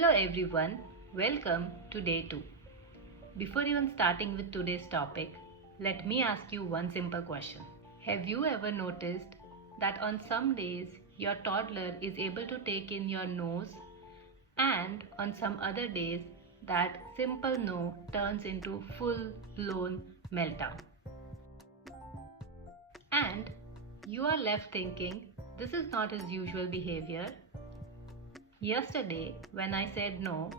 Hello everyone, welcome to day 2. Before even starting with today's topic, let me ask you one simple question. Have you ever noticed that on some days your toddler is able to take in your nose and on some other days that simple no turns into full-blown meltdown? And you are left thinking, this is not his usual behavior. Yesterday, when I said no,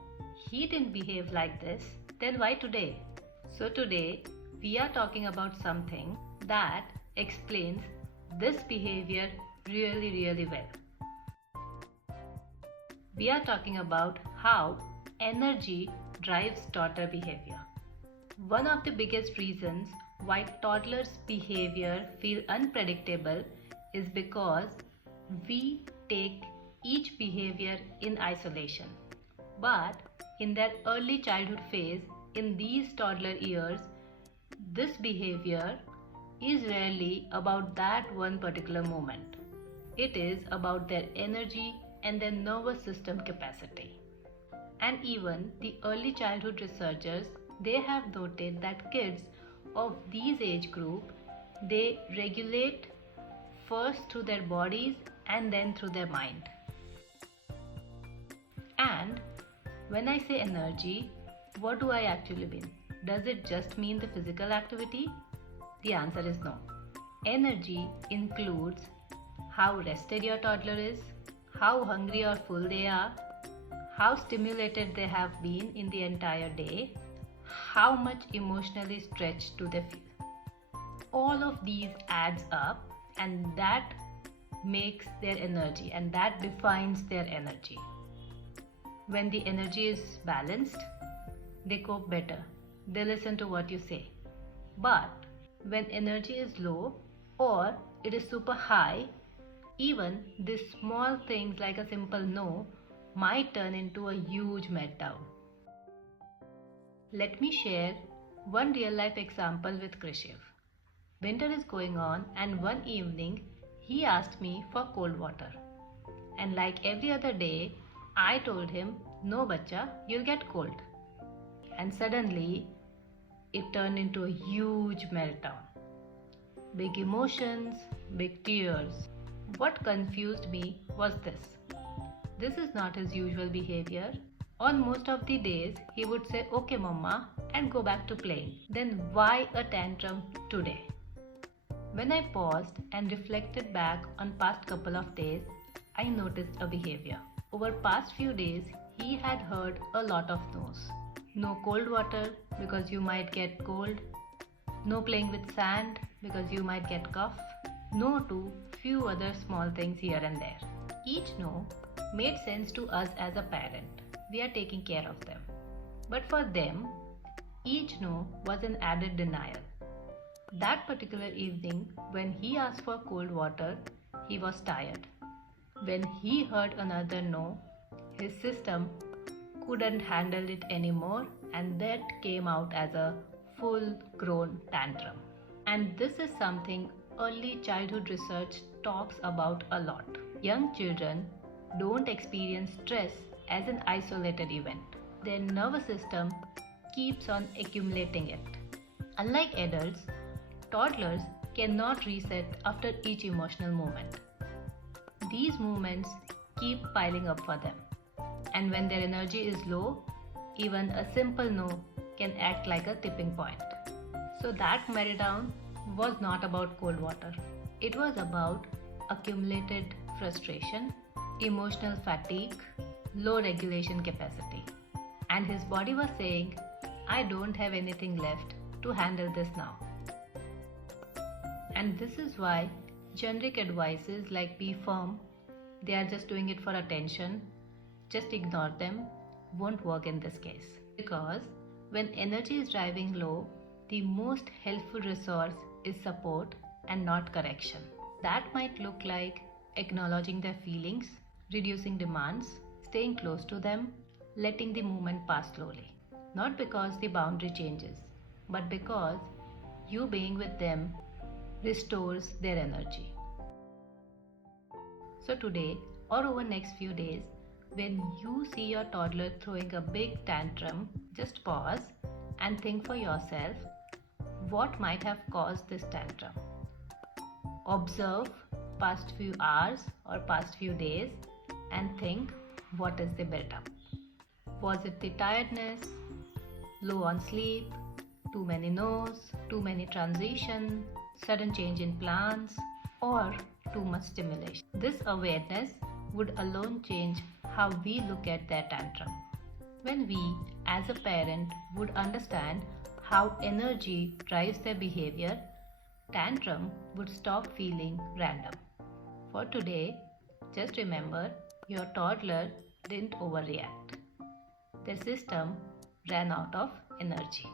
he didn't behave like this, then why today? So today, we are talking about something that explains this behavior really well. We are talking about how energy drives toddler behavior. One of the biggest reasons why toddlers' behavior feel unpredictable is because we take each behavior in isolation. But in their early childhood phase, in these toddler years, this behavior is rarely about that one particular moment. It is about their energy and their nervous system capacity. And even the early childhood researchers, they have noted that kids of these age group, they regulate first through their bodies and then through their mind. And when I say energy, what do I actually mean? Does it just mean the physical activity? The answer is no. Energy includes how rested your toddler is, how hungry or full they are, how stimulated they have been in the entire day, how much emotionally stretched do they feel. All of these adds up and that makes their energy and that defines their energy. When the energy is balanced, they cope better. They listen to what you say. But when energy is low or it is super high, even these small things like a simple no might turn into a huge meltdown. Let me share one real life example with Krishiv. Winter is going on and one evening he asked me for cold water. And like every other day, I told him, no bacha, you'll get cold. And suddenly, it turned into a huge meltdown. Big emotions, big tears. What confused me was this. This is not his usual behavior. On most of the days, he would say, okay mama, and go back to playing. Then why a tantrum today? When I paused and reflected back on past couple of days, I noticed a behavior. Over past few days, he had heard a lot of no's. No cold water because you might get cold. No playing with sand because you might get cough. No to few other small things here and there. Each no made sense to us as a parent. We are taking care of them. But for them, each no was an added denial. That particular evening, when he asked for cold water, he was tired. When he heard another no, his system couldn't handle it anymore and that came out as a full-grown tantrum. And this is something early childhood research talks about a lot. Young children don't experience stress as an isolated event. Their nervous system keeps on accumulating it. Unlike adults, toddlers cannot reset after each emotional moment. These moments keep piling up for them. And when their energy is low, even a simple no can act like a tipping point. So that meltdown was not about cold water. It was about accumulated frustration, emotional fatigue, low regulation capacity. And his body was saying, I don't have anything left to handle this now. And this is why generic advices like be firm, they are just doing it for attention, just ignore them, won't work in this case. Because when energy is driving low, the most helpful resource is support and not correction. That might look like acknowledging their feelings, reducing demands, staying close to them, letting the moment pass slowly. Not because the boundary changes, but because you being with them restores their energy. So today or over next few days, When you see your toddler throwing a big tantrum, just pause and think for yourself, what might have caused this tantrum? Observe past few hours or past few days and think, what is the build-up? Was it the tiredness, low on sleep, too many no's, too many transitions, sudden change in plans, or too much stimulation? This awareness would alone change how we look at their tantrum. When we, as a parent, would understand how energy drives their behavior, tantrum would stop feeling random. For today, just remember your toddler didn't overreact. Their system ran out of energy.